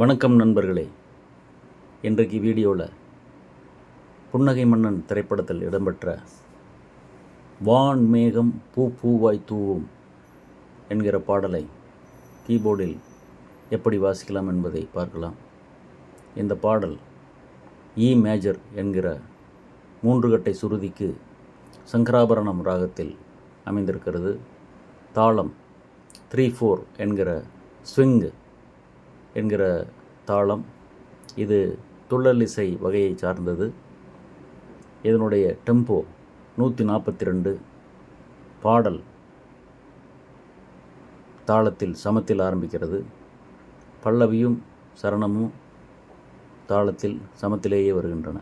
வணக்கம் நண்பர்களே. இன்றைக்கு வீடியோவில் புன்னகை மன்னன் திரைப்படத்தில் இடம்பெற்ற வான் மேகம் பூ பூவாய் தூவும் என்கிற பாடலை கீபோர்டில் எப்படி வாசிக்கலாம் என்பதை பார்க்கலாம். இந்த பாடல் இ மேஜர் என்கிற 3 கட்டை சுருதிக்கு சங்கராபரணம் ராகத்தில் அமைந்திருக்கிறது. தாளம் 3/4 என்கிற ஸ்விங் என்கிற தாளம். இது துள்ளல் இசை வகையை சார்ந்தது. இதனுடைய டெம்போ 142. பாடல் தாளத்தில் சமத்தில் ஆரம்பிக்கிறது. பல்லவியும் சரணமும் தாளத்தில் சமத்திலேயே வருகின்றன.